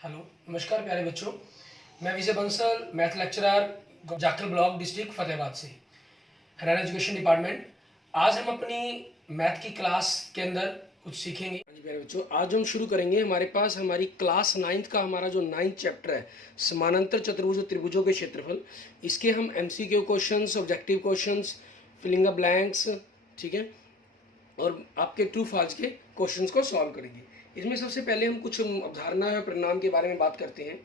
Hello, नमस्कार प्यारे बच्चों। मैं Vijay Bansal, math lecturer, Jakhal block, district Fatehabad से, हरियाणा एजुकेशन डिपार्टमेंट। आज हम अपनी मैथ की क्लास के अंदर कुछ सीखेंगे। हाँ जी प्यारे बच्चों, आज हम शुरू करेंगे। हमारे पास हमारी क्लास 9th का हमारा जो 9th चैप्टर है, समानांतर चतुर्भुज और त्रिभुजों के क्षेत्रफल। इसके हम MCQ questions, objective questions, filling the blanks, ठीक है, और आपके ट्रू फॉल्स के क्वेश्चंस को सॉल्व करेंगे। इसमें सबसे पहले हम कुछ अवधारणा और परिणाम के बारे में बात करते हैं।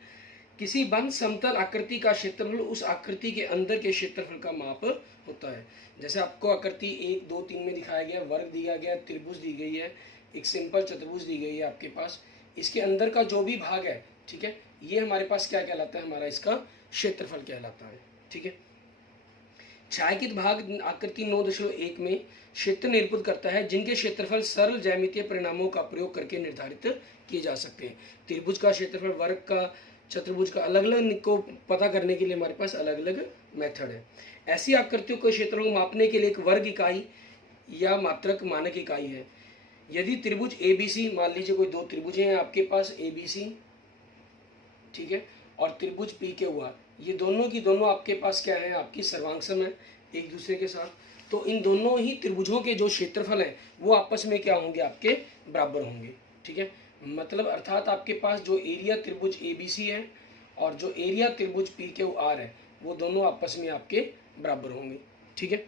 किसी बंद समतल आकृति का क्षेत्रफल उस आकृति के अंदर के क्षेत्रफल का माप होता है। जैसे आपको आकृति 1, 2, 3 में दिखाया गया, वर्ग दिया गया, त्रिभुज दी गई है, एक सिंपल चतुर्भुज दी गई है आपके पास। इसके अंदर का जो भी भाग है, ठीक है, ये हमारे पास क्या कहलाता है, हमारा इसका क्षेत्रफल कहलाता है। ठीक है, छायांकित भाग आकृति 9.1 में क्षेत्र निरूपित करता है जिनके क्षेत्रफल सरल ज्यामितीय परिणामों का प्रयोग करके निर्धारित किए जा सकते हैं। त्रिभुज का क्षेत्रफल, वर्ग का, चतुर्भुज का, अलग अलग को पता करने के लिए हमारे पास अलग अलग मेथड है। ऐसी आकृतियों के क्षेत्रों को मापने के लिए एक वर्ग इकाई या मात्रक मानक इकाई है। यदि त्रिभुज ABC, मान लीजिए कोई दो त्रिभुज हैं आपके पास ABC, ठीक है, और त्रिभुज PQR, ये दोनों की दोनों आपके पास क्या है, आपकी सर्वांगसम है एक दूसरे के साथ। तो इन दोनों ही त्रिभुजों के जो क्षेत्रफल है वो आपस में क्या होंगे, आपके बराबर होंगे। ठीक है, मतलब अर्थात आपके पास जो एरिया त्रिभुज ABC है और जो एरिया त्रिभुज PQR है वो दोनों आपस में आपके बराबर होंगे। ठीक है,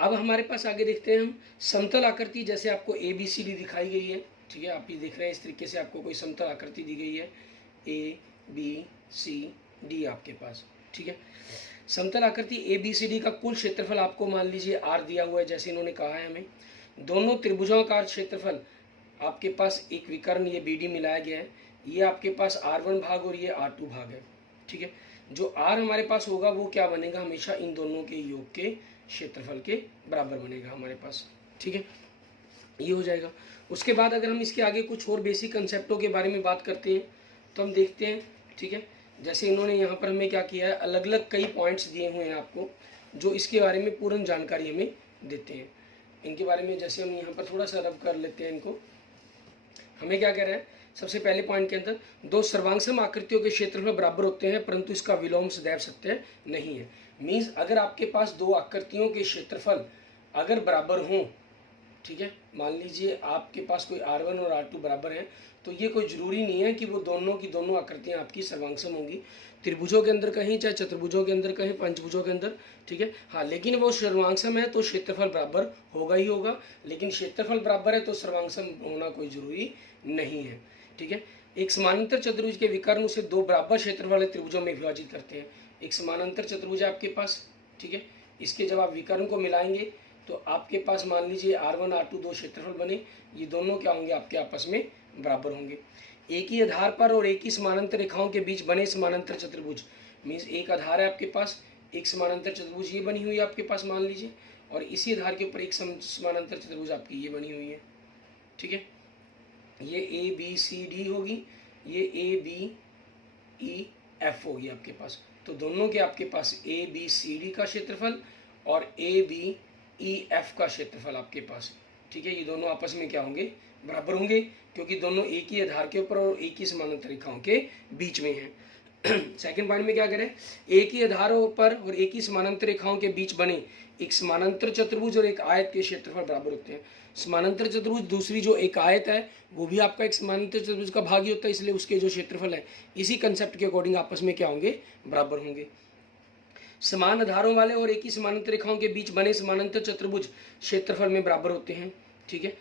अब हमारे पास आगे देखते हैं हम समतल आकृति। जैसे आपको ABCD दिखाई गई है, ठीक है, आप ये देख रहे हैं, इस तरीके से आपको कोई समतल आकृति दी गई है, ABCD आपके पास। ठीक है, समतल आकृति ABCD का कुल क्षेत्रफल आपको मान लीजिए R दिया हुआ है, जैसे इन्होंने कहा है हमें। दोनों त्रिभुजों का क्षेत्रफल आपके पास एक विकर्ण ये BD मिलाया गया है, ये आपके पास R1 भाग और ये R2 भाग है। ठीक है, जो R हमारे पास होगा वो क्या बनेगा, हमेशा इन दोनों के योग के क्षेत्रफल के बराबर बनेगा हमारे पास। ठीक है, ये हो जाएगा। उसके बाद अगर हम इसके आगे कुछ और बेसिक कंसेप्टों के बारे में बात करते हैं तो हम देखते हैं। ठीक है, जैसे इन्होंने यहाँ पर हमें क्या किया है, अलग अलग कई पॉइंट्स दिए हुए हैं आपको, जो इसके बारे में पूर्ण जानकारी हमें देते हैं। इनके बारे में जैसे हम यहाँ पर थोड़ा सा रब कर लेते हैं इनको। हमें क्या कह रहा है, सबसे पहले पॉइंट के अंदर, दो सर्वांगसम आकृतियों के क्षेत्रफल बराबर होते हैं परंतु इसका विलोम सदैव सत्य नहीं है। मीन्स अगर आपके पास दो आकृतियों के क्षेत्रफल अगर बराबर हों, ठीक है, मान लीजिए आपके पास कोई R1 और R2 बराबर हैं, तो ये कोई ज़रूरी नहीं है कि वो दोनों की दोनों आकृतियाँ आपकी सर्वांगसम होंगी। त्रिभुजों के अंदर कहीं, चाहे चतुर्भुजों के अंदर कहीं, पंचभुजों के अंदर, ठीक है, हाँ, लेकिन वो सर्वांगसम है तो क्षेत्रफल बराबर होगा ही होगा। लेकिन क्षेत्रफल बराबर है तो सर्वांगसम होना कोई ज़रूरी नहीं है। ठीक है, एक समानांतर चतुर्भुज के विकर्ण उसे दो बराबर क्षेत्रफल वाले त्रिभुजों में विभाजित करते हैं। एक समानांतर चतुर्भुज है आपके पास, ठीक है, इसके जब आप विकर्ण को मिलाएंगे तो आपके पास मान लीजिए R1 R2 दो क्षेत्रफल बने, ये दोनों क्या होंगे, आपके आपस में बराबर होंगे। एक ही आधार पर और एक ही समानांतर रेखाओं के बीच बने समानांतर चतुर्भुज, मीन्स एक आधार है आपके पास, एक समानांतर चतुर्भुज ये बनी हुई है आपके पास मान लीजिए, और इसी आधार के ऊपर एक समानांतर चतुर्भुज आपकी ये बनी हुई है। ठीक है, ये ABCD होगी, ये ABEF होगी आपके पास। तो दोनों के आपके पास ABCD का क्षेत्रफल और ABEF का क्षेत्रफल आपके पास, ठीक है, ये दोनों आपस में क्या होंगे, बराबर होंगे, क्योंकि दोनों एक ही आधार के ऊपर और एक ही समानांतर रेखाओं के बीच में हैं। सेकंड पॉइंट में क्या करें, एक ही आधारों पर और एक ही समानांतर रेखाओं के बीच बने एक समानांतर चतुर्भुज और एक आयत के क्षेत्रफल बराबर होते हैं। समानांतर चतुर्भुज, दूसरी जो एक आयत है वो भी आपका एक समानांतर चतुर्भुज का भाग ही होता है, इसलिए उसके जो क्षेत्रफल है इसी कंसेप्ट के अकॉर्डिंग आपस में क्या होंगे, बराबर होंगे। समान आधारों वाले और एक ही समानांतर रेखाओं के बीच बने समानांतर चतुर्भुज क्षेत्रफल में बराबर होते हैं। ठीक है,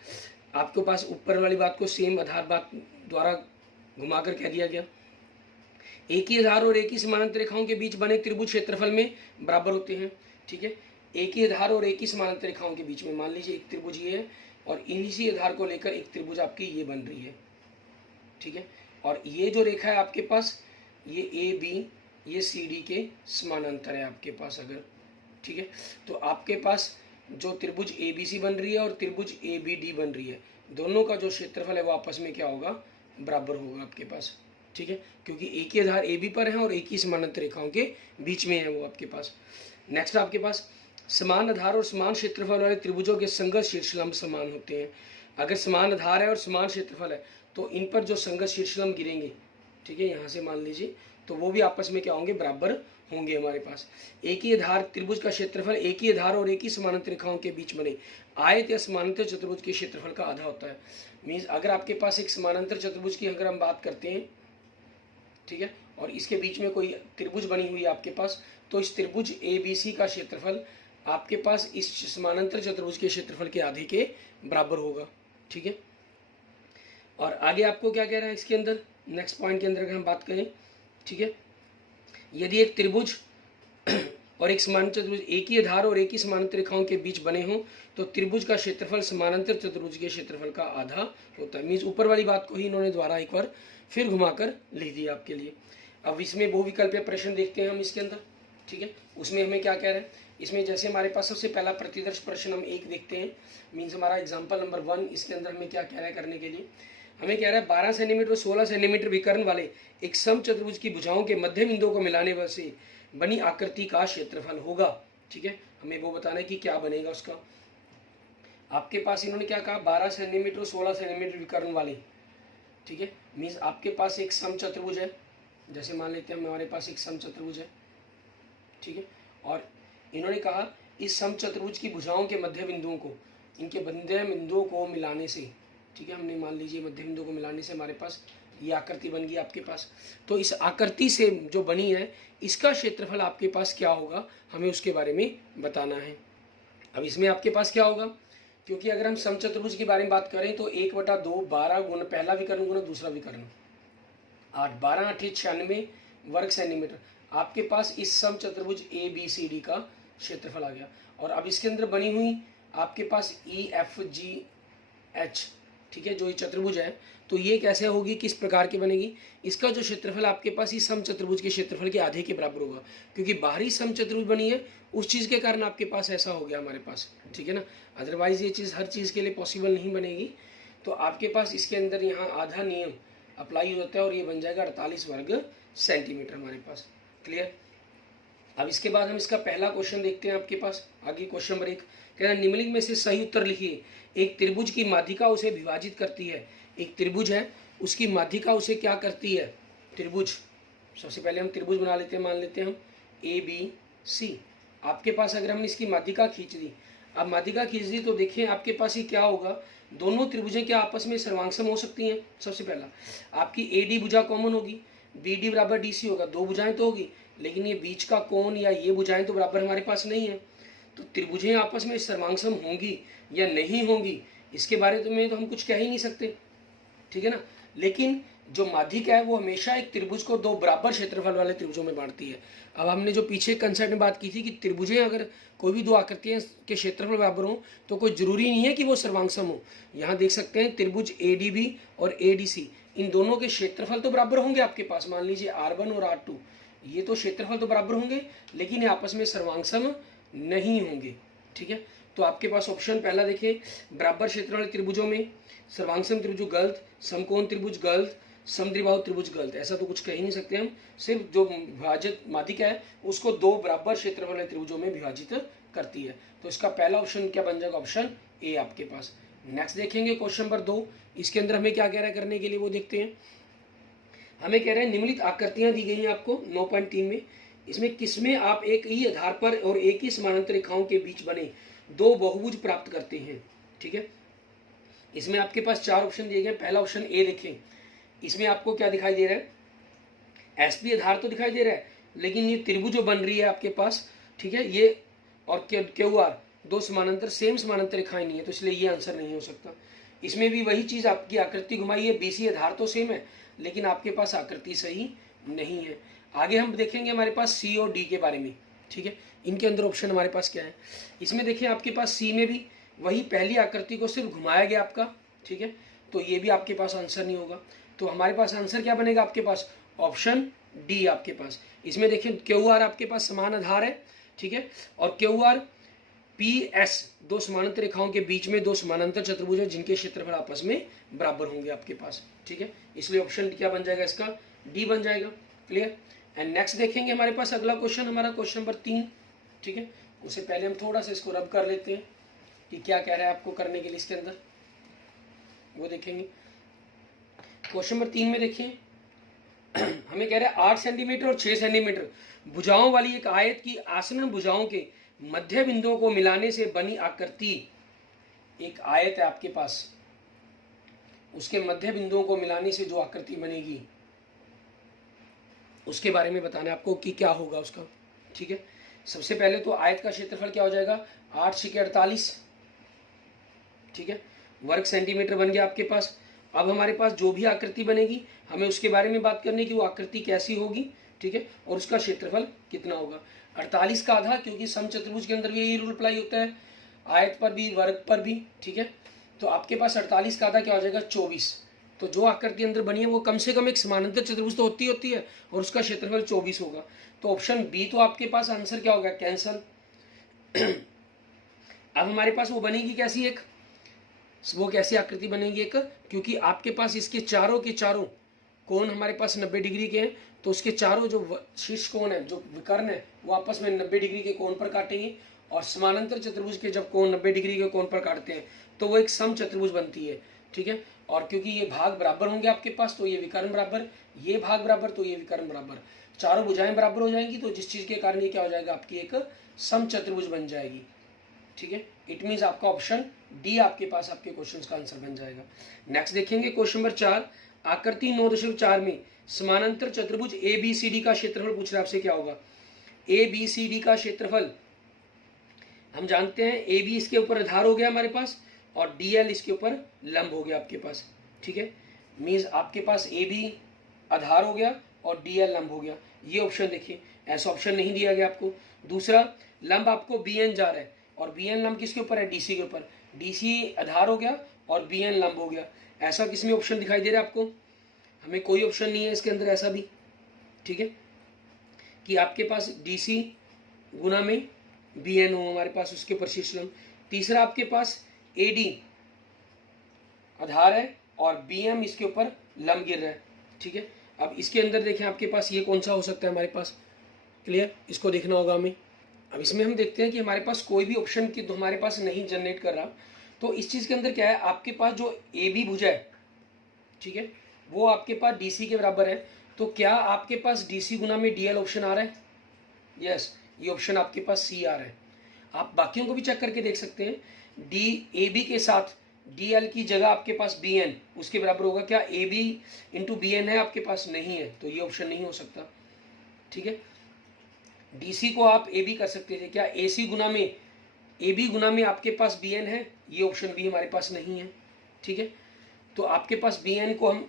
आपके पास ऊपर वाली बात को सेम आधार बात द्वारा घुमाकर कह दिया गया। एक ही आधार और एक ही समानांतर रेखाओं के बीच बने त्रिभुज क्षेत्रफल में बराबर होते हैं। ठीक है, एक ही आधार और एक ही समानांतर रेखाओं के बीच में, मान लीजिए एक त्रिभुज ये है और इसी आधार को लेकर एक त्रिभुज आपकी ये बन रही है। ठीक है, और ये जो रेखा है आपके पास, ये AB, ये CD के समानांतर है आपके पास अगर, ठीक है, तो आपके पास जो त्रिभुज ABC बन रही है और त्रिभुज ABD बन रही है, दोनों का जो क्षेत्रफल है वो आपस में क्या होगा, बराबर होगा आपके पास। ठीक है, क्योंकि एक ही आधार AB पर है और एक ही समानांतर रेखाओं के बीच में है वो आपके पास। नेक्स्ट आपके पास समान आधार और समान क्षेत्रफल वाले त्रिभुजों के संगत शीर्षलंब समान होते हैं। अगर समान आधार है और समान क्षेत्रफल है तो इन पर जो संगत शीर्षलम गिरेंगे, ठीक है, यहाँ से मान लीजिए, तो वो भी आपस में क्या होंगे, बराबर होंगे हमारे पास। एक ही आधार त्रिभुज का क्षेत्रफल एक ही आधार और एक ही समानांतर रेखाओं के बीच बने आयत या समानांतर चतुर्भुज के क्षेत्रफल का आधा होता है। मीन्स अगर आपके पास एक समानांतर चतुर्भुज की अगर हम बात करते हैं, ठीक है, और इसके बीच में कोई त्रिभुज बनी हुई है आपके पास, तो इस त्रिभुज ABC का क्षेत्रफल आपके पास इस समानांतर चतुर्भुज के क्षेत्रफल के आधे के बराबर होगा, ठीक है। और आगे आपको क्या कह रहा है इसके अंदर, नेक्स्ट पॉइंट के अंदर अगर हम बात करें, ठीक है, यदि एक त्रिभुज और एक समानांतर चतुर्भुज एक ही आधार और एक ही समानांतर रेखाओं के बीच बने हों तो त्रिभुज का क्षेत्रफल समानांतर चतुर्भुज के क्षेत्रफल का आधा होता है। मीन्स ऊपर वाली बात को ही इन्होंने द्वारा एक बार फिर घुमाकर लिख दिया आपके लिए। अब इसमें बहुविकल्पीय प्रश्न देखते हैं हम इसके अंदर, ठीक है। उसमें हमें क्या कह रहे हैं, इसमें जैसे हमारे पास सबसे पहला प्रतिदर्श प्रश्न हम एक देखते हैं, मीन्स हमारा एग्जाम्पल नंबर 1। इसके अंदर हमें क्या कह रहा है करने के लिए, हमें कह रहा है 12 सेंटीमीटर और 16 सेंटीमीटर विकर्ण वाले एक समचतुर्भुज की भुजाओं के मध्य बिंदुओं को मिलाने से बनी आकृति का क्षेत्रफल होगा, ठीक है। हमें वो बताना है कि क्या बनेगा उसका। आपके पास इन्होंने क्या कहा, 12 सेंटीमीटर और 16 सेंटीमीटर विकर्ण वाले, ठीक है। मीन्स आपके पास एक समचतुर्भुज है, जैसे मान लेते हैं हमारे पास एक समचतुर्भुज है, ठीक है। और इन्होंने कहा इस समचतुर्भुज की भुजाओं के मध्य बिंदुओं को, इनके मध्य बिंदुओं को मिलाने से, ठीक है, हमने मान लीजिए मध्य बिंदु को मिलाने से हमारे पास ये आकृति बन गई आपके पास। तो इस आकृति से जो बनी है इसका क्षेत्रफल आपके पास क्या होगा, हमें उसके बारे में बताना है। अब इसमें आपके पास क्या होगा, क्योंकि अगर हम समचतुर्भुज के बारे में बात करें तो 1/2 12 गुना पहला विकर्ण गुना दूसरा विकर्ण 8 12 8 96 वर्ग सेंटीमीटर आपके पास इस समचतुर्भुज ABCD का क्षेत्रफल आ गया। और अब इसके अंदर बनी हुई आपके पास EFGH, ठीक है, जो ये चतुर्भुज है, तो ये कैसे होगी, किस प्रकार की बनेगी, इसका जो क्षेत्रफल आपके पास इस समचतुर्भुज के क्षेत्रफल के आधे के बराबर होगा, क्योंकि बाहरी समचतुर्भुज बनी है उस चीज़ के कारण आपके पास ऐसा हो गया हमारे पास, ठीक है ना। अदरवाइज ये चीज़ हर चीज़ के लिए पॉसिबल नहीं बनेगी। तो आपके पास इसके अंदर यहाँ आधा नियम अप्लाई हो जाता है और ये बन जाएगा 48 वर्ग सेंटीमीटर हमारे पास। क्लियर। अब इसके बाद हम इसका पहला क्वेश्चन देखते हैं आपके पास। आगे क्वेश्चन नंबर 1 कह रहा है निम्नलिखित में से सही उत्तर लिखिए। एक त्रिभुज की माध्यिका उसे विभाजित करती है। एक त्रिभुज है, उसकी माध्यिका उसे क्या करती है, त्रिभुज। सबसे पहले हम त्रिभुज बना लेते हैं, मान लेते हैं हम ABC। आपके पास अगर हमने इसकी माध्यिका खींच दी, अब माध्यिका खींच दी तो देखें आपके पास ये क्या होगा, दोनों त्रिभुजें क्या आपस में सर्वांगसम हो सकती हैं। सबसे पहला आपकी AD भुजा कॉमन होगी, BD बराबर DC होगा, दो भुजाएं तो होगी, लेकिन ये बीच का कोण या ये भुजाएं तो बराबर हमारे पास नहीं है। तो त्रिभुजें आपस में सर्वांगसम होंगी या नहीं होंगी इसके बारे में तो हम कुछ कह ही नहीं सकते, ठीक है ना। लेकिन जो माध्यिका है वो हमेशा एक त्रिभुज को दो बराबर क्षेत्रफल वाले त्रिभुजों में बांटती है। अब हमने जो पीछे कंसेप्ट में बात की थी कि त्रिभुजें अगर कोई भी दो आकृतियां के क्षेत्रफल बराबर हो तो कोई जरूरी नहीं है कि वो सर्वांगसम हो। यहाँ देख सकते हैं त्रिभुज ADB और ADC, इन दोनों के क्षेत्रफल तो बराबर होंगे आपके पास। मान लीजिए R1 और R2, ये तो क्षेत्रफल तो बराबर होंगे लेकिन ये आपस में सर्वांगसम नहीं होंगे, ठीक है। तो आपके पास ऑप्शन पहला देखें, बराबर क्षेत्र वाले त्रिभुजों में सर्वांगसम त्रिभुज गलत, समकोण त्रिभुज गलत, समद्विबाहु त्रिभुज गलत। ऐसा तो कुछ कह ही नहीं सकते हम। सिर्फ जो विभाजित माध्यिका है उसको दो बराबर क्षेत्र वाले त्रिभुजों में विभाजित करती है। तो इसका पहला ऑप्शन क्या बन जाएगा, ऑप्शन A आपके पास। नेक्स्ट देखेंगे क्वेश्चन नंबर 2। इसके अंदर हमें क्या कह रहा है करने के लिए वो देखते हैं। हमें कह रहे हैं निम्नलिखित आकृतियां दी गई हैं आपको 9.3 में, इसमें किसमें आप एक ही आधार पर और एक ही समानांतर रेखाओं के बीच बने दो बहुभुज प्राप्त करते हैं, ठीक है। इसमें आपके पास 4 ऑप्शन दिए गए। पहला ऑप्शन A देखें, इसमें आपको क्या दिखाई दे रहा है, SP आधार तो दिखाई दे रहा है लेकिन ये त्रिभुज जो बन रही है आपके पास, ठीक है, ये और QR दो समानांतर सेम समानांतर रेखाएं नहीं है, तो इसलिए ये आंसर नहीं हो सकता। इसमें भी वही चीज आपकी आकृति घुमाई है, BC आधार तो सेम है लेकिन आपके पास आकृति सही नहीं है। आगे हम देखेंगे हमारे पास C और D के बारे में, ठीक है। इनके अंदर ऑप्शन हमारे पास क्या है, इसमें देखिए आपके पास C में भी वही पहली आकृति को सिर्फ घुमाया गया आपका, ठीक है, तो ये भी आपके पास आंसर नहीं होगा। तो हमारे पास आंसर क्या बनेगा आपके पास, ऑप्शन D आपके पास। इसमें देखिए QR आपके पास समान आधार है, ठीक है, और QR PS दो समानांतर रेखाओं के बीच में दो समानांतर चतुर्भुज है जिनके क्षेत्रफल आपस में बराबर होंगे आपके पास, ठीक है। इसलिए ऑप्शन क्या बन जाएगा, इसका D बन जाएगा। क्लियर। एंड नेक्स्ट देखेंगे हमारे पास अगला क्वेश्चन, हमारा क्वेश्चन नंबर 3, ठीक है। उससे पहले हम थोड़ा सा इसको रब कर लेते हैं कि क्या कह रहा है आपको करने के लिए इसके अंदर, वो देखेंगे। क्वेश्चन नंबर 3 में देखिए, हमें कह रहा है 8 सेंटीमीटर और 6 सेंटीमीटर भुजाओं वाली एक आयत की आसन्न भुजाओं के मध्य बिंदुओं को मिलाने से बनी आकृति, एक आयत है आपके पास, उसके मध्य बिंदुओं को मिलाने से जो आकृति बनेगी उसके बारे में बताना है आपको कि क्या होगा उसका। ठीक है, सबसे पहले तो आयत का क्षेत्रफल क्या हो जाएगा, 8 × 48, ठीक है, वर्ग सेंटीमीटर बन गया आपके पास। अब हमारे पास जो भी आकृति बनेगी हमें उसके बारे में बात करनी है कि वो आकृति कैसी होगी, ठीक है, और उसका क्षेत्रफल कितना होगा। 48 का आधा, क्योंकि समचतुर्भुज के अंदर भी यही रूल अप्लाई होता है, आयत पर भी वर्ग पर भी, ठीक है। तो आपके पास 48 का आधा क्या हो जाएगा, 24। तो जो आकृति अंदर बनी है वो कम से कम एक समानांतर चतुर्भुज तो होती है और उसका क्षेत्रफल 24 होगा। तो ऑप्शन बी तो आपके पास आंसर क्या होगा, कैंसल। अब हमारे पास वो बनेगी कैसी, एक वो कैसी आकृति बनेगी एक, क्योंकि आपके पास इसके चारों के चारों कोण हमारे पास 90 डिग्री के हैं, तो उसके चारों जो शीर्ष कोण है, जो विकर्ण है, वो आपस में 90 डिग्री के कोण पर काटेंगे। और समानांतर चतुर्भुज के जब कोण 90 डिग्री के कोण पर काटते हैं तो वो एक समचतुर्भुज बनती है, ठीक है। और क्योंकि ये भाग बराबर होंगे आपके पास, तो ये विकर्ण बराबर, ये भाग बराबर, तो ये विकर्ण बराबर, चारों भुजाएं बराबर हो जाएंगी, तो जिस चीज के कारण ये क्या हो जाएगा, आपकी एक समचतुर्भुज बन जाएगी, ठीक है। इट मीन्स आपका ऑप्शन डी आपके पास आपके क्वेश्चन का आंसर बन जाएगा। नेक्स्ट देखेंगे क्वेश्चन नंबर 4, आकृति 9.4 में समानांतर चतुर्भुज ए बी सी डी का क्षेत्रफल पूछ रहा है आपसे, क्या होगा। ए बी सी डी का क्षेत्रफल हम जानते हैं, ए बी इसके ऊपर आधार हो गया हमारे पास और डी एल इसके ऊपर लंब हो गया आपके पास, ठीक है। मीन्स आपके पास ए बी आधार हो गया और डी एल लंब हो गया। ये ऑप्शन देखिए, ऐसा ऑप्शन नहीं दिया गया आपको। दूसरा, लंब आपको बी एन जा रहा है और बी एन लंब किसके ऊपर है, डी सी के ऊपर, डी सी आधार हो गया और बी एन लंब हो गया। ऐसा किसमें ऑप्शन दिखाई दे रहा है आपको, हमें कोई ऑप्शन नहीं है इसके अंदर ऐसा भी, ठीक है, कि आपके पास डी सी गुना में बी एन हो हमारे पास उसके ऊपर शीर्ष लंब। तीसरा, आपके पास ए डी आधार है और बी एम इसके ऊपर लंब गिर रहा है, ठीक है। अब इसके अंदर देखें आपके पास ये कौन सा हो सकता है हमारे पास, क्लियर, इसको देखना होगा हमें। अब इसमें हम देखते हैं कि हमारे पास कोई भी ऑप्शन की तो हमारे पास नहीं जनरेट कर रहा, तो इस चीज़ के अंदर क्या है, आपके पास जो ए बी भुजा है, ठीक है, वो आपके पास डी सी के बराबर है। तो क्या आपके पास डी सी गुना में डी एल ऑप्शन आ रहा है, यस, ये ऑप्शन आपके पास सी आ रहा है। आप बाकियों को भी चेक करके देख सकते हैं, डी ए बी के साथ डी एल की जगह आपके पास बी एन उसके बराबर होगा। क्या A B into B N है आपके पास, नहीं है, तो ये ऑप्शन नहीं हो सकता, ठीक है। डी सी को आप ए बी कर सकते थे, क्या ए सी गुना में ए बी गुना में आपके पास बी एन है, ये ऑप्शन भी हमारे पास नहीं है, ठीक है। तो आपके पास बी एन को हम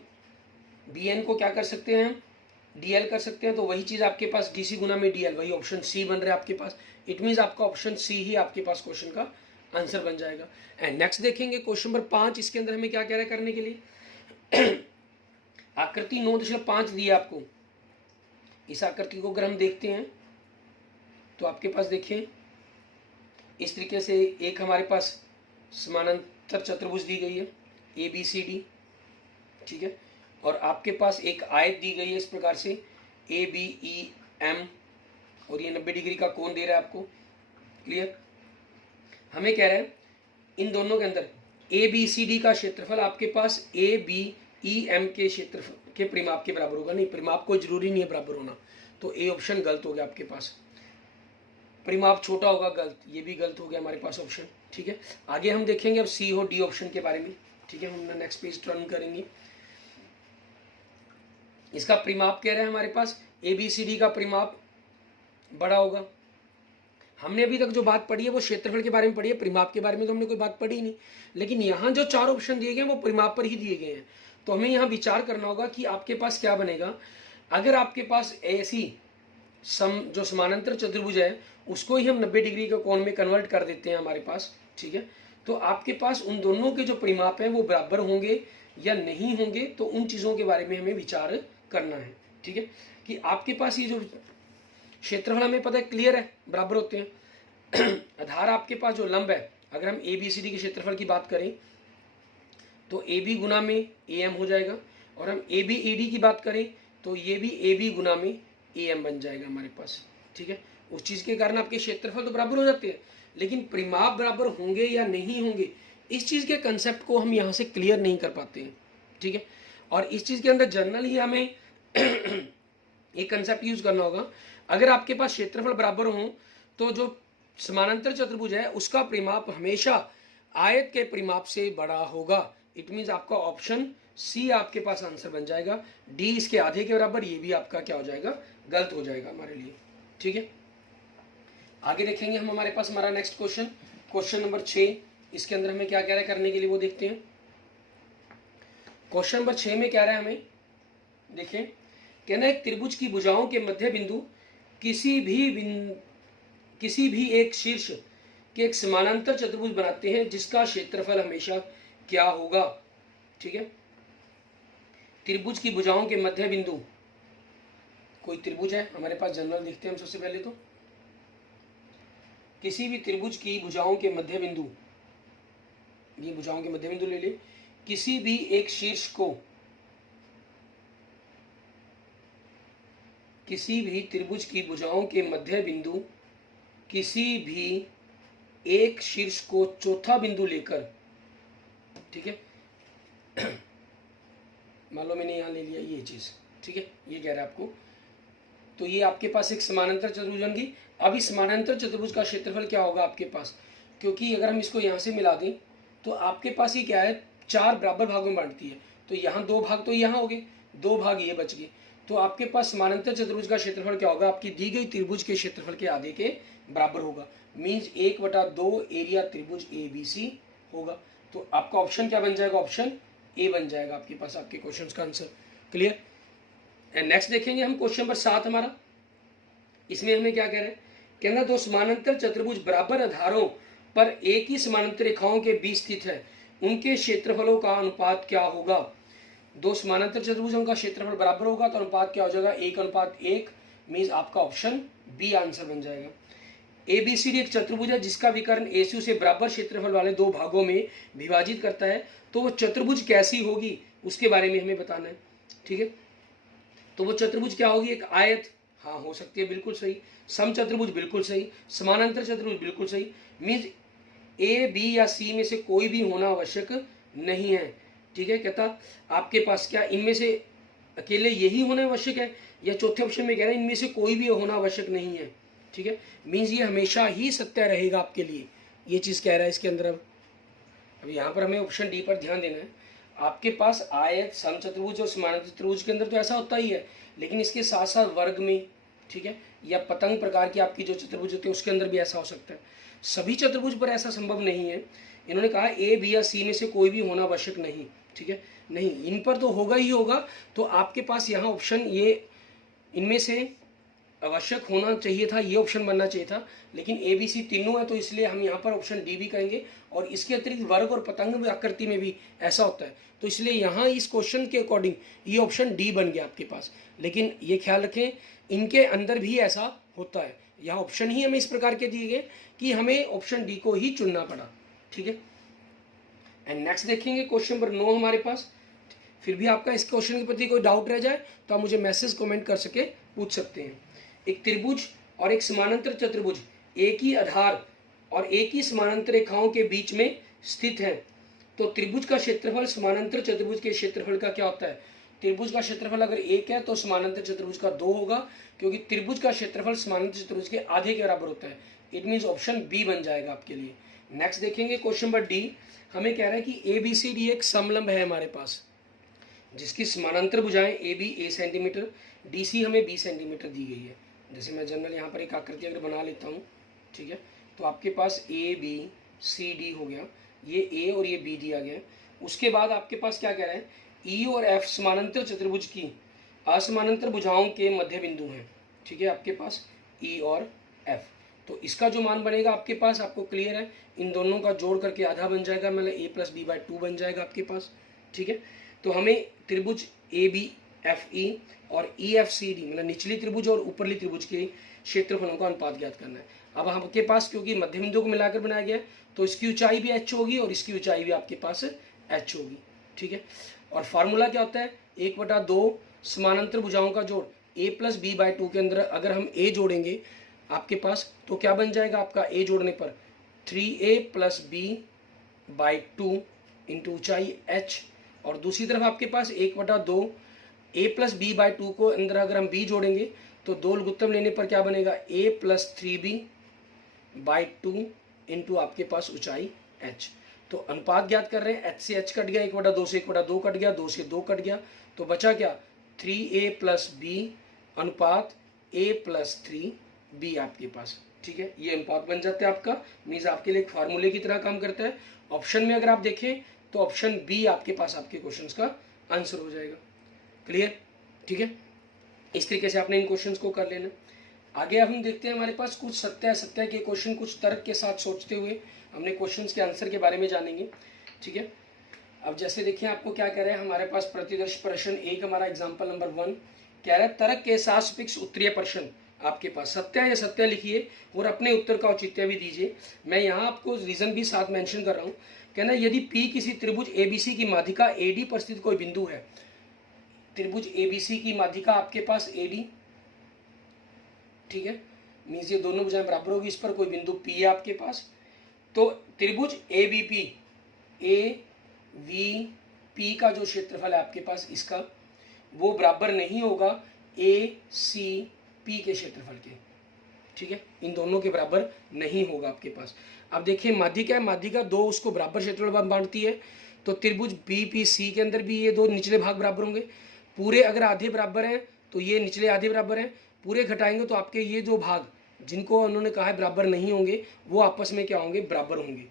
बी एन को क्या कर सकते हैं, हम डी एल कर सकते हैं, तो वही चीज़ आपके पास डी सी गुना में डी एल, वही ऑप्शन सी बन रहा है आपके पास। इट मीन्स आपका ऑप्शन सी ही आपके पास क्वेश्चन का आंसर बन जाएगा। एंड नेक्स्ट देखेंगे क्वेश्चन नंबर 5, इसके अंदर हमें क्या कह रहा है करने के लिए। आकृति 9.5 दी है आपको। इस आकृति को अगर हम देखते हैं तो आपके पास देखिए इस तरीके से एक हमारे पास समानांतर चतुर्भुज दी गई है ए बी सी डी, ठीक है, और आपके पास एक आयत दी गई है इस प्रकार से ए बी ई एम, और ये 90 डिग्री का कोण दे रहा है आपको, क्लियर। हमें कह रहा है इन दोनों के अंदर ए बी सी डी का क्षेत्रफल आपके पास ए बी ई एम के क्षेत्रफल के परिमाप के बराबर होगा। नहीं, परिमाप को जरूरी नहीं है बराबर होना, तो ए ऑप्शन गलत हो गया आपके पास। परिमाप छोटा होगा, गलत, ये भी गलत हो गया हमारे पास ऑप्शन, ठीक है। आगे हम देखेंगे अब सी और डी ऑप्शन के बारे में, ठीक है। हम नेक्स्ट पेज टर्न करेंगे। इसका परिमाप कह रहे हैं हमारे पास ए बी सी डी का परिमाप बड़ा होगा। हमने अभी तक जो बात पढ़ी है वो क्षेत्रफल के बारे में पढ़ी है, परिमाप के बारे में तो हमने कोई बात पढ़ी नहीं। लेकिन यहाँ जो 4 ऑप्शन दिए गए हैं वो परिमाप पर ही दिए गए हैं, तो हमें यहाँ विचार करना होगा कि आपके पास क्या बनेगा। अगर आपके पास ऐसी जो समानांतर चतुर्भुज है उसको ही हम 90 डिग्री के कोण में कन्वर्ट कर देते हैं हमारे पास, ठीक है, तो आपके पास उन दोनों के जो परिमाप हैं वो बराबर होंगे या नहीं होंगे, तो उन चीज़ों के बारे में हमें विचार करना है, ठीक है। कि आपके पास ये जो क्षेत्रफल हमें पता है क्लियर है, बराबर होते हैं। आधार आपके पास जो लंब है, अगर हम ए बी सी डी के क्षेत्रफल की बात करें तो ए बी गुना में ए एम हो जाएगा, और हम ए बी ए डी की बात करें तो ये भी ए बी गुना में ए एम बन जाएगा हमारे पास, ठीक है। उस चीज़ के कारण आपके क्षेत्रफल तो बराबर हो जाते हैं, लेकिन परिमाप बराबर होंगे या नहीं होंगे, इस चीज़ के कंसेप्ट को हम यहाँ से क्लियर नहीं कर पाते हैं, ठीक है। और इस चीज़ के अंदर जनरली हमें एक कंसेप्ट यूज करना होगा, अगर आपके पास क्षेत्रफल बराबर हो तो जो समानांतर चतुर्भुज है उसका परिमाप हमेशा आयत के परिमाप से बड़ा होगा। इट मीन्स आपका ऑप्शन सी आपके पास आंसर बन जाएगा, डी इसके आधे के बराबर, ये भी आपका क्या हो जाएगा, गलत हो जाएगा हमारे लिए। ठीक है, आगे देखेंगे हम, हमारे पास हमारा नेक्स्ट क्वेश्चन, क्वेश्चन नंबर 6। इसके अंदर हमें क्या कह रहा है करने के लिए वो देखते हैं। क्वेश्चन नंबर 6 में क्या रहा है हमें, देखें, कहना है त्रिभुज की भुजाओं के मध्य बिंदु किसी भी एक शीर्ष के एक समानांतर चतुर्भुज बनाते हैं जिसका क्षेत्रफल हमेशा क्या होगा। ठीक है, त्रिभुज की भुजाओं के मध्य बिंदु, कोई त्रिभुज है हमारे पास, जनरल देखते हैं हम सबसे पहले तो, किसी भी त्रिभुज की भुजाओं के मध्य बिंदु, ये भुजाओं के मध्य बिंदु ले ले, किसी भी एक शीर्ष को, किसी भी त्रिभुज की भुजाओं के मध्य बिंदु किसी भी एक शीर्ष को चौथा बिंदु लेकर, ठीक है, मान लो मैंने यहां ले लिया ये चीज, ठीक है, ये कह रहा है आपको, तो ये आपके पास एक समानांतर चतुर्भुज बन गई। अब इस समानांतर चतुर्भुज का क्षेत्रफल क्या होगा आपके पास, क्योंकि अगर हम इसको यहां से मिला दें तो आपके पास ये क्या है, 4 बराबर भागों में बांटती है, तो यहाँ 2 भाग तो यहाँ हो गए, 2 भाग ये बच गए, तो आपके पास समानांतर चतुर्भुज का क्षेत्रफल क्या होगा, आपकी दी गई त्रिभुज के क्षेत्रफल के आधे के बराबर होगा। मीन्स 1/2 एरिया त्रिभुज ABC होगा। तो आपका ऑप्शन क्या बन जाएगा, ऑप्शन ए बन जाएगा आपके पास, आपके क्वेश्चन का आंसर। क्लियर। एंड नेक्स्ट देखेंगे हम क्वेश्चन नंबर 7 हमारा। इसमें हमें क्या कह रहे हैं, कहना दो समानांतर चतुर्भुज बराबर आधारों पर एक ही समानांतर रेखाओं के बीच स्थित है, उनके क्षेत्रफलों का अनुपात क्या होगा। 2 समानांतर चतुर्भुजों का क्षेत्रफल बराबर होगा तो अनुपात क्या हो जाएगा, 1:1। मीन्स आपका ऑप्शन बी आंसर बन जाएगा। ABCD एक चतुर्भुज है जिसका विकर्ण ACU से बराबर क्षेत्रफल वाले 2 भागों में विभाजित करता है, तो वो चतुर्भुज कैसी होगी उसके बारे में हमें बताना है। ठीक है, तो वो चतुर्भुज क्या होगी, एक आयत, हाँ हो सकती है, बिल्कुल सही। समचतुर्भुज बिल्कुल सही, समानांतर चतुर्भुज बिल्कुल सही। मीन्स A, B या C में से कोई भी होना आवश्यक नहीं है। ठीक है, कहता आपके पास क्या इनमें से अकेले यही होना आवश्यक है, या चौथे ऑप्शन में कह रहे हैं इनमें से कोई भी होना आवश्यक नहीं है। ठीक है, मीन्स ये हमेशा ही सत्य रहेगा आपके लिए, ये चीज़ कह रहा है इसके अंदर। अब यहाँ पर हमें ऑप्शन डी पर ध्यान देना है। आपके पास आयत, समचतुर्भुज और समानांतर चतुर्भुज के अंदर तो ऐसा होता ही है, लेकिन इसके साथ साथ वर्ग में, ठीक है, या पतंग प्रकार की आपकी जो चतुर्भुज होती है उसके अंदर भी ऐसा हो सकता है। सभी चतुर्भुज पर ऐसा संभव नहीं है। इन्होंने कहा A, B या C में से कोई भी होना आवश्यक नहीं। ठीक है, नहीं, इन पर तो होगा ही होगा। तो आपके पास यहाँ ऑप्शन ये इनमें से आवश्यक होना चाहिए था, ये ऑप्शन बनना चाहिए था, लेकिन ABC तीनों है तो इसलिए हम यहाँ पर ऑप्शन डी भी करेंगे। और इसके अतिरिक्त वर्ग और पतंग आकृति में भी ऐसा होता है, तो इसलिए यहाँ इस क्वेश्चन के अकॉर्डिंग ये ऑप्शन डी बन गया आपके पास। लेकिन ये ख्याल रखें इनके अंदर भी ऐसा होता है, यहाँ ऑप्शन ही हमें इस प्रकार के दिए गए कि हमें ऑप्शन डी को ही चुनना पड़ा। ठीक है, एंड नेक्स्ट देखेंगे क्वेश्चन नंबर 9 हमारे पास। फिर भी आपका इस क्वेश्चन के प्रति कोई डाउट रह जाए तो आप मुझे मैसेज कमेंट कर सके, पूछ सकते हैं। एक त्रिभुज और एक समानांतर चतुर्भुज एक ही आधार और एक ही समानांतर रेखाओं के बीच में स्थित है, तो त्रिभुज का क्षेत्रफल समानांतर चतुर्भुज के क्षेत्रफल का क्या होता है। त्रिभुज का क्षेत्रफल अगर 1 है तो समानांतर चतुर्भुज का 2 होगा, क्योंकि त्रिभुज का क्षेत्रफल समानांतर चतुर्भुज के आधे के बराबर होता है। इट मीन्स ऑप्शन बी बन जाएगा आपके लिए। नेक्स्ट देखेंगे क्वेश्चन नंबर डी। हमें कह रहा है कि ABCD एक समलंब है हमारे पास, जिसकी समानांतर भुजाएं AB A सेंटीमीटर, DC हमें B सेंटीमीटर दी गई है। जैसे मैं जनरल यहाँ पर एक आकृति अगर बना लेता हूँ, ठीक है, तो आपके पास ABCD हो गया, ये A और ये B दिया गया है। उसके बाद आपके पास क्या कह रहा है, E और F समानांतर चतुर्भुज की असमानांतर भुजाओं के मध्य बिंदु हैं। ठीक है, आपके पास E और F, तो इसका जो मान बनेगा आपके पास, आपको क्लियर है, इन दोनों का जोड़ करके आधा बन जाएगा, मतलब A + B/2 बन जाएगा आपके पास। ठीक है, तो हमें त्रिभुज ABFE और EFCD मतलब निचली त्रिभुज और ऊपरली त्रिभुज के क्षेत्रफलों का अनुपात ज्ञात करना है। अब आपके पास क्योंकि मध्य बिंदु को मिलाकर बनाया गया है, तो इसकी ऊंचाई भी h होगी और इसकी ऊंचाई भी आपके पास h होगी। ठीक है, और फार्मूला क्या होता है, 1/2 समानांतर भुजाओं का जोड़ A + B/2 के अंदर अगर हम A जोड़ेंगे आपके पास तो क्या बन जाएगा आपका, A जोड़ने पर 3A + B/2 इंटू ऊंचाई h और दूसरी तरफ आपके पास 1/2 a प्लस बी बाई 2 को अंदर अगर हम b जोड़ेंगे तो 2 लघुत्तम लेने पर क्या बनेगा a plus 3b by 2 into आपके पास ऊंचाई h। तो अनुपात ज्ञात कर रहे हैं, h से h कट गया, 1/2 से 1/2 कट गया, 2 से 2 कट गया, तो बचा क्या 3a प्लस b अनुपात a प्लस 3b आपके पास। ठीक है, ये अनुपात बन जाता है आपका, मीन्स आपके लिए एक फार्मूले की तरह काम करता है। ऑप्शन में अगर आप देखें तो ऑप्शन बी आपके पास आपके क्वेश्चंस का आंसर हो जाएगा। क्लियर? ठीक है, इस तरीके से आपने इन क्वेश्चंस को कर लेना। आगे हम देखते हैं हमारे पास कुछ सत्य असत्य के क्वेश्चन, कुछ तर्क के साथ सोचते हुए हमने क्वेश्चंस के आंसर के बारे में जानेंगे। ठीक है, अब जैसे देखिए आपको क्या कह रहे हैं, हमारे पास प्रतिदर्श प्रश्न एक हमारा एग्जाम्पल नंबर 1 कह रहा है तर्क के साथ फिक्स उत्तरीय प्रश्न आपके पास सत्य या सत्य लिखिए और अपने उत्तर का औचित्य भी दीजिए। मैं यहाँ आपको रीजन भी साथ मेंशन कर रहा हूँ। कहना यदि P किसी त्रिभुज ABC की माध्यिका AD पर स्थित कोई बिंदु है, त्रिभुज ABC की माध्यिका आपके पास AD, ठीक है, मीन्स ये दोनों भुजाएं बराबर होगी, इस पर कोई बिंदु P है आपके पास, तो त्रिभुज ABP AVP का जो क्षेत्रफल है आपके पास इसका वो बराबर नहीं होगा ACP के क्षेत्रफल के। ठीक है, इन दोनों के बराबर नहीं होगा आपके पास। अब देखिए माध्यिका है, माध्यिका दो उसको बराबर क्षेत्रफल बांटती है, तो त्रिभुज BPC के अंदर भी ये दो निचले भाग बराबर होंगे। पूरे अगर आधे बराबर हैं तो ये निचले आधे बराबर हैं, पूरे घटाएंगे तो आपके ये जो भाग जिनको उन्होंने कहा है बराबर नहीं होंगे वो आपस में क्या होंगे, बराबर होंगे।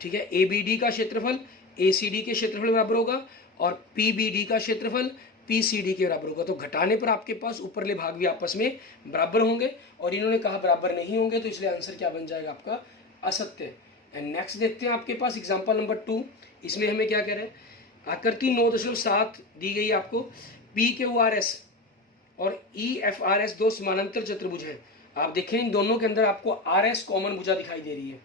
ठीक है, ABD का क्षेत्रफल ACD के क्षेत्रफल बराबर होगा और PBD का क्षेत्रफल PCD के बराबर होगा। तो घटाने पर आपके पास ऊपरले भाग भी आपस में बराबर होंगे और इन्होंने कहा बराबर नहीं होंगे, तो इसलिए आंसर क्या बन जाएगा आपका, असत्य। एंड नेक्स्ट देखते हैं आपके पास एग्जांपल नंबर 2, इसमें हमें क्या कह रहे हैं, आकृति 9.7 दी गई आपको, PQRS और EFRS दो समानांतर चतुर्भुज हैं। आप देखें इन दोनों के अंदर आपको RS कॉमन भुजा दिखाई दे रही है।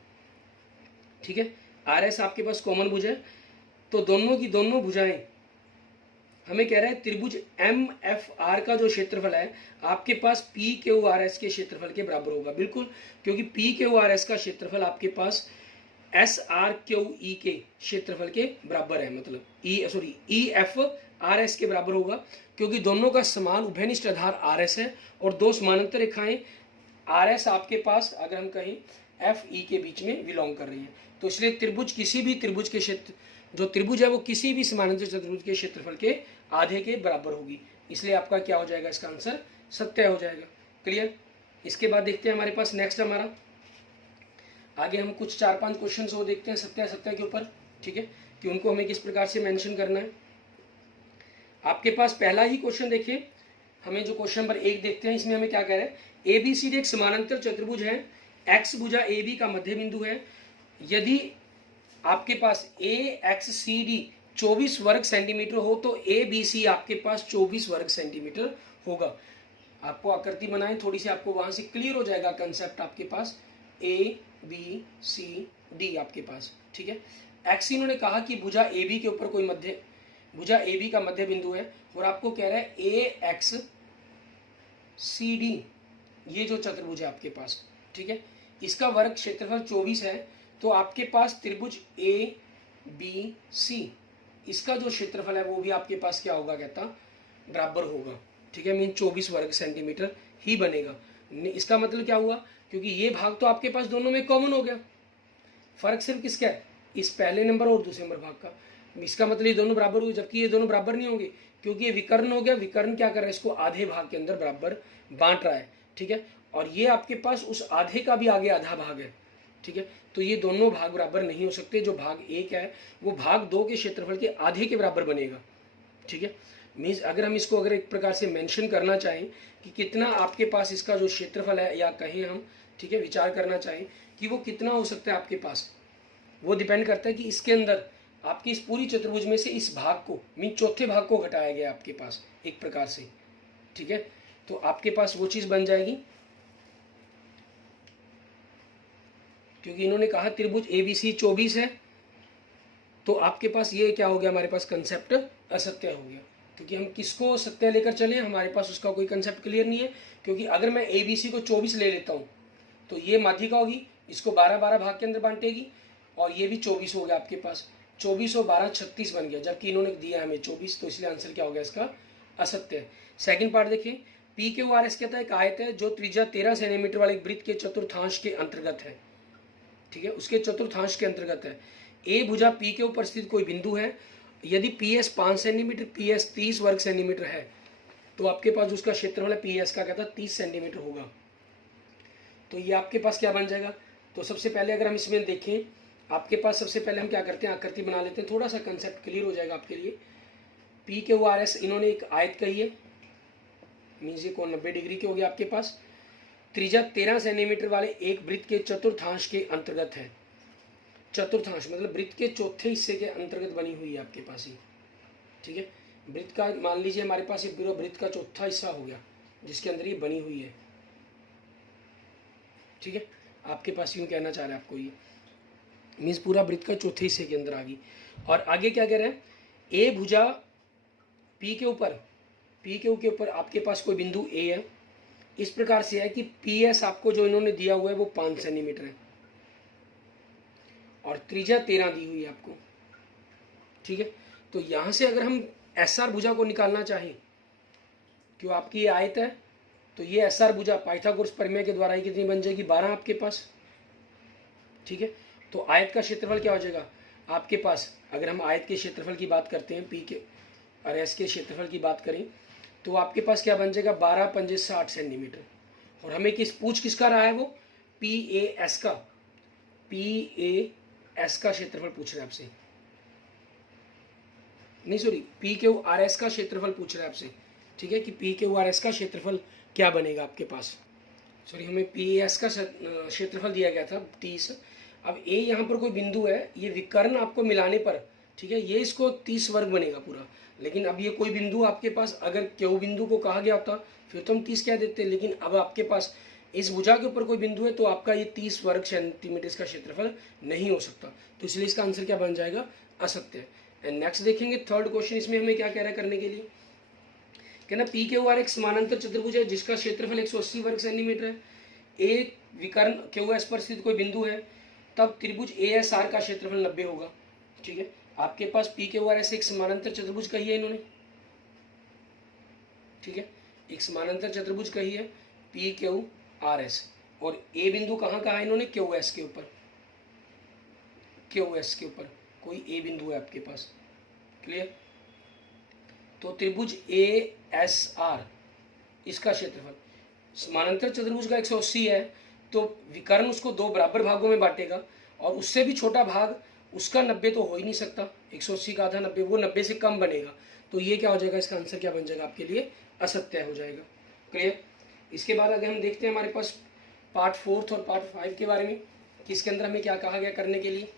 ठीक है, RS आपके पास कॉमन भुजा है, तो दोनों की दोनों भुजाएं हमें कह रहा है त्रिभुज MFR का जो क्षेत्रफल है आपके पास PQRS के क्षेत्रफल के बराबर होगा। बिल्कुल, क्योंकि PQRS का क्षेत्रफल आपके पास SRQE के क्षेत्रफल के बराबर है, मतलब EFRS के बराबर होगा, क्योंकि दोनों का समान उभयनिष्ठ आधार RS है और दो समानांतर रेखाएं RS आपके पास अगर हम कहें FE के बीच में बिलोंग कर रही है। तो इसलिए त्रिभुज किसी भी त्रिभुज के क्षेत्र जो त्रिभुज है वो किसी भी समानांतर चतुर्भुज के क्षेत्रफल के आधे के बराबर होगी, इसलिए आपका क्या हो जाएगा, इसका आंसर सत्य हो जाएगा। क्लियर? इसके बाद देखते हैं हमारे पास नेक्स्ट हमारा आगे हम कुछ 4-5 क्वेश्चन वो देखते हैं सत्य असत्य के ऊपर। ठीक है, कि उनको हमें किस प्रकार से मेंशन करना है। आपके पास पहला ही क्वेश्चन देखिए, हमें जो क्वेश्चन नंबर 1 देखते हैं, इसमें हमें क्या कह रहा है, ABCD एक समानांतर चतुर्भुज है, X भुजा AB का मध्य बिंदु है, यदि आपके पास AXCD 24 वर्ग सेंटीमीटर हो तो ABC आपके पास 24 वर्ग सेंटीमीटर होगा। आपको आकृति बनाएं थोड़ी सी, आपको वहां से क्लियर हो जाएगा कंसेप्ट आपके पास ABCD आपके पास। ठीक है, X इन्होंने कहा कि भुजा AB के ऊपर कोई मध्य भुजा AB का मध्य बिंदु है और आपको कह रहा है AXCD ये जो चतुर्भुज है आपके पास, ठीक है, इसका वर्ग क्षेत्रफल 24 है, तो आपके पास त्रिभुज ABC इसका जो क्षेत्रफल है वो भी आपके पास क्या होगा, कहता बराबर होगा। ठीक है, मीन 24 वर्ग सेंटीमीटर ही बनेगा। इसका मतलब क्या हुआ, क्योंकि ये भाग तो आपके पास दोनों में कॉमन हो गया, फर्क सिर्फ किसका है, इस पहले नंबर और दूसरे नंबर भाग का। इसका मतलब ये दोनों बराबर हुए, जबकि ये दोनों बराबर नहीं होंगे क्योंकि ये विकर्ण हो गया। विकर्ण क्या कर रहा है, इसको आधे भाग के अंदर बराबर बांट रहा है। ठीक है, और ये आपके पास उस आधे का भी आगे आधा भाग है। ठीक है, तो ये दोनों भाग बराबर नहीं हो सकते। जो भाग 1 है वो भाग 2 के क्षेत्रफल के आधे के बराबर बनेगा। ठीक है, मीन्स अगर हम इसको अगर एक प्रकार से मेंशन करना चाहें कि कितना आपके पास इसका जो क्षेत्रफल है, या कहें हम, ठीक है, विचार करना चाहें कि वो कितना हो सकता है आपके पास, वो डिपेंड करता है कि इसके अंदर आपकी इस पूरी चतुर्भुज में से इस भाग को, मीन चौथे भाग को घटाया गया आपके पास एक प्रकार से। ठीक है, तो आपके पास वो चीज बन जाएगी, क्योंकि इन्होंने कहा त्रिभुज ABC 24 है, तो आपके पास ये क्या हो गया, हमारे पास कंसेप्ट असत्य हो गया। क्योंकि हम किसको सत्य लेकर चले, हमारे पास उसका कोई कंसेप्ट क्लियर नहीं है। क्योंकि अगर मैं ABC को 24 ले लेता हूँ तो ये माध्यिका होगी, इसको 12-12 भाग के अंदर बांटेगी और ये भी 24 हो गया आपके पास। 24 और 12 36 बन गया, जबकि इन्होंने दिया हमें 24, तो इसलिए आंसर क्या हो गया इसका? असत्य है। सेकंड पार्ट देखिए, पी क्यू आर एस कहता है एक आयत है जो त्रिज्या 13 सेंटीमीटर वाले एक वृत्त के चतुर्थांश के अंतर्गत है। ठीक है, उसके चतुर्थांश के अंतर्गत है। ए भुजा पी के ऊपर स्थित कोई बिंदु है। यदि P S 5 centimetre, P S 30 वर्ग सेंटीमीटर है, तो आपके पास उसका क्षेत्रफल है पी एस का कहता है 30 सेंटीमीटर होगा। तो ये आपके पास क्या बन जाएगा? तो सबसे पहले अगर हम इसमें देखें, आपके पास सबसे पहले हम क्या करते हैं, आकृति बना लेते हैं, थोड़ा सा कंसेप्ट क्लियर हो जाएगा आपके लिए। पी क्यू आर एस इन्होंने एक आयत कही है, मीन्स ये कोण 90 डिग्री के हो गया आपके पास। त्रिज्या 13 सेंटीमीटर वाले एक वृत्त के चतुर्थांश के अंतर्गत है। चतुर्थांश मतलब वृत्त के चौथे हिस्से के अंतर्गत बनी हुई है आपके पास ही। ठीक है, वृत्त का मान लीजिए हमारे पास ये पूरा वृत्त का चौथा हिस्सा हो गया जिसके अंदर ये बनी हुई है। ठीक है, आपके पास यूँ कहना चाह रहे हैं आपको, ये मीन्स पूरा वृत्त का चौथे हिस्से के अंदर आ गई। और आगे क्या कह रहे हैं, ए भुजा पी के ऊपर आपके पास कोई बिंदु ए है। इस प्रकार से है कि पी एस आपको जो इन्होंने दिया हुआ है वो 5 सेंटीमीटर है और त्रिज्या 13 दी हुई है आपको। ठीक है, तो यहाँ से अगर हम एस आर भुजा को निकालना चाहें, क्यों आपकी ये आयत है, तो ये एस आर भुजा पाइथागोरस प्रमेय के द्वारा ही कितनी बन जाएगी? 12 आपके पास। ठीक है, तो आयत का क्षेत्रफल क्या हो जाएगा आपके पास? अगर हम आयत के क्षेत्रफल की बात करते हैं, पी के और एस के क्षेत्रफल की बात करें, तो आपके पास क्या बन जाएगा? 12 पंजे 60 सेंटीमीटर। और हमें पूछ किसका रहा है? वो पी ए एस का क्षेत्रफल पूछ रहे हैं आपसे, नहीं sorry, P Q R S का क्षेत्रफल पूछ रहे हैं आपसे। ठीक है, कि पी क्यू आर एस का क्षेत्रफल क्या बनेगा आपके पास? सॉरी, हमें पी एस का क्षेत्रफल दिया गया था 30। अब ए यहाँ पर कोई बिंदु है, ये विकर्ण आपको मिलाने पर, ठीक है, ये इसको 30 वर्ग बनेगा पूरा। लेकिन अब ये कोई बिंदु आपके पास, अगर क्यू बिंदु को कहा गया होता फिर तो हम 30 कह देते, लेकिन अब आपके पास इस भुजा के ऊपर कोई बिंदु है, तो आपका ये 30 वर्ग सेंटीमीटर इसका क्षेत्रफल नहीं हो सकता। तो इसलिए इसका आंसर क्या बन जाएगा? असत्य। एंड नेक्स्ट देखेंगे थर्ड क्वेश्चन, इसमें हमें क्या कह रहा है करने के लिए, कहना पी क्यू आर एक समानांतर चतुर्भुज है जिसका क्षेत्रफल 180 वर्ग सेंटीमीटर है। एक विकर्ण क्यू एस पर स्थित कोई बिंदु है, तब त्रिभुज ए एस आर का क्षेत्रफल 90 होगा। ठीक है, आपके पास पी क्यू आर एस एक समानांतर चतुर्भुज कही है इन्होंने। ठीक है, एक समानांतर चतुर्भुज कही है पी क्यू आर एस, और ए बिंदु कहाँ का है इन्होंने? क्यू एस के ऊपर। क्यू एस के ऊपर कोई ए बिंदु है आपके पास। क्लियर? तो त्रिभुज ए एस आर इसका क्षेत्रफल, समानांतर चतुर्भुज का 180 है, तो विकर्ण उसको 2 बराबर भागों में बांटेगा, और उससे भी छोटा भाग उसका 90 तो हो ही नहीं सकता। 180 का आधा 90, वो 90 से कम बनेगा। तो ये क्या हो जाएगा? इसका आंसर क्या बन जाएगा आपके लिए? असत्य हो जाएगा। क्लियर? इसके बाद अगर हम देखते हैं हमारे पास पार्ट 4 और पार्ट 5 के बारे में, कि इसके अंदर हमें क्या कहा गया करने के लिए।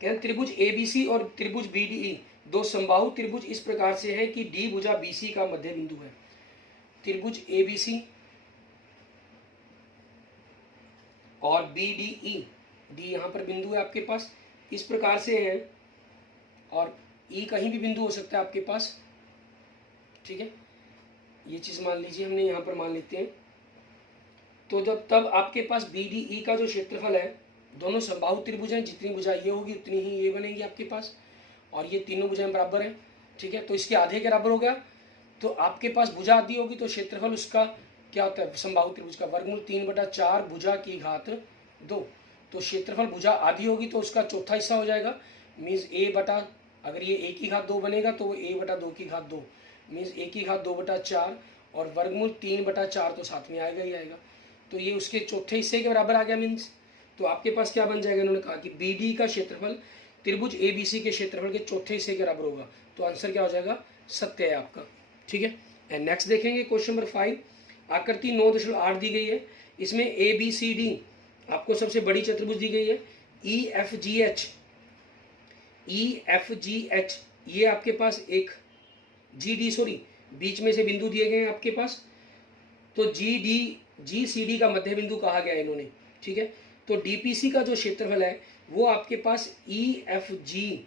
कहते त्रिभुज एबीसी और त्रिभुज बीडीई दो समबाहु त्रिभुज इस प्रकार से है कि डी भुजा बीसी का मध्य बिंदु है। त्रिभुज एबीसी और बीडीई, डी यहाँ पर बिंदु है आपके पास, इस प्रकार से है, और ई कहीं भी बिंदु हो सकता है आपके पास। ठीक है, ये चीज़ मान लीजिए, हमने यहाँ पर मान लेते हैं। तो जब तब आपके पास बीडीई का जो क्षेत्रफल है, दोनों समबाहु त्रिभुज हैं, जितनी भुजा ये होगी उतनी ही ये बनेगी आपके पास, और ये तीनों भुजाएं बराबर हैं। ठीक है, तो इसके आधे के बराबर हो गया। तो आपके पास भुजा आधी होगी तो क्षेत्रफल उसका क्या होता है? समबाहु त्रिभुज का वर्गमूल 3/4 भुजा की घात 2। तो क्षेत्रफल भुजा आधी होगी तो उसका चौथा हिस्सा हो जाएगा, मीन्स ए बटा, अगर ये ए की घात 2 बनेगा तो वो ए बटा 2 की घात 2, मीन्स ए की घात 2/4, और वर्गमूल 3/4 तो साथ में आएगा ही आएगा। तो ये उसके चौथे हिस्से के बराबर आ गया मीन्स। तो आपके पास क्या बन जाएगा? इन्होंने कहा कि बी डी का क्षेत्रफल त्रिभुज ए बी सी के क्षेत्रफल के चौथे हिस्से के बराबर होगा। तो आंसर क्या हो जाएगा? सत्य है आपका। ठीक है, एंड नेक्स्ट देखेंगे क्वेश्चन नंबर 5। आकृति 9.8 दी गई है, इसमें ए बी सी डी आपको सबसे बड़ी चतुर्भुज दी गई है। ई एफ जी एच ये आपके पास एक जी डी सॉरी बीच में से बिंदु दिए गए हैं आपके पास। तो जी सी डी का मध्य बिंदु कहा गया है इन्होंने। ठीक है, तो डीपीसी का जो क्षेत्रफल है वो आपके पास ई एफ जी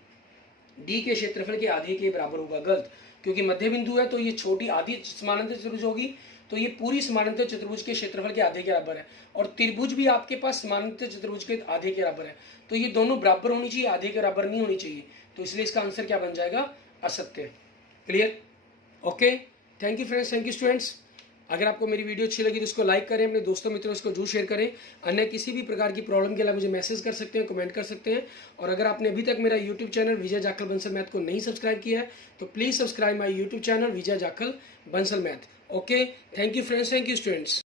डी के क्षेत्रफल के आधे के बराबर होगा। गलत, क्योंकि मध्य बिंदु है तो ये छोटी आधी समानांतर चतुर्भुज होगी, तो ये पूरी समानांतर चतुर्भुज के क्षेत्रफल के आधे के बराबर है, और त्रिभुज भी आपके पास समानांतर चतुर्भुज के आधे के बराबर है। तो ये दोनों बराबर होनी चाहिए, आधे के बराबर नहीं होनी चाहिए, तो इसलिए इसका आंसर क्या बन जाएगा? असत्य। Clear? Okay, thank you friends, thank you students. अगर आपको मेरी वीडियो अच्छी लगी तो इसको लाइक करें, अपने दोस्तों मित्रों इसको जरूर शेयर करें। अन्य किसी भी प्रकार की प्रॉब्लम के लिए मुझे मैसेज कर सकते हैं, कमेंट कर सकते हैं। और अगर आपने अभी तक मेरा यूट्यूब चैनल विजय जाखल बंसल मैथ को नहीं सब्सक्राइब किया है तो please subscribe my YouTube channel Vijay Jakhal Bansal math. Okay, thank you friends, thank you students.